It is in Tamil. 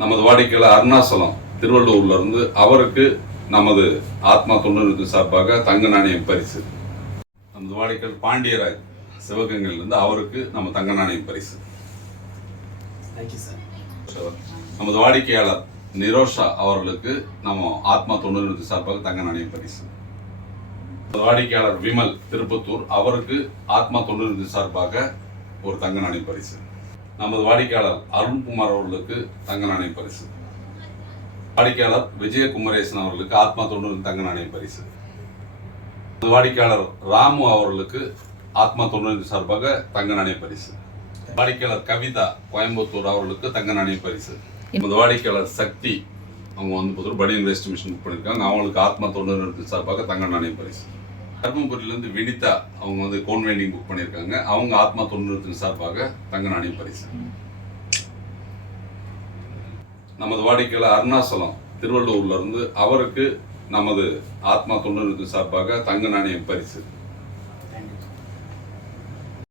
நமது வாடிக்கையாளர் அருணாசலம் திருவள்ளூர்ல இருந்து அவருக்கு நமது ஆத்மா தொண்டு சார்பாக தங்க நாணயம் பரிசு. நமது வாடிக்கையாளர் பாண்டியராஜ் சிவகங்கையில இருந்து அவருக்கு நம்ம தங்க நாணயம் பரிசு. நமது வாடிக்கையாளர் நிரோஷா அவர்களுக்கு நம்ம ஆத்மா தொண்டு சார்பாக தங்க நாணயம் பரிசு. வாடிக்கையாளர் விமல் திருப்பத்தூர் அவருக்கு ஆத்மா தொண்டு சார்பாக ஒரு தங்க நாணயம் பரிசு. நமது வாடிக்கையாளர் அருண்குமார் அவர்களுக்கு தங்க நாணயம் பரிசு. வாடிக்கையாளர் விஜயகுமரேசன் அவர்களுக்கு ஆத்மா தொண்டு தங்க நாணயம் பரிசு. வாடிக்கையாளர் ராமு அவர்களுக்கு ஆத்மா தொண்டு சார்பாக தங்க நாணய பரிசு. வாடிக்கையாளர் கவிதா கோயம்புத்தூர் அவர்களுக்கு தங்க நாணய பரிசு. நமது வாடிக்கையாளர் சக்தி அவங்க பனியன் வேஸ்ட் மிஷின் புக் பண்ணியிருக்காங்க, அவங்களுக்கு ஆத்மா தொண்டு சார்பாக தங்க நாணய பரிசு. தர்மபுரியிலேருந்து வினிதா அவங்க கோன் வெயிண்டிங் புக் பண்ணியிருக்காங்க, அவங்க ஆத்மா தொண்டு சார்பாக தங்க நாணய பரிசு. நமது வாடிக்கையாளர் அருணாசலம் திருவள்ளூர்ல இருந்து அவருக்கு நமது ஆத்மா தொண்டு சார்பாக தங்க நாணயம் பரிசு.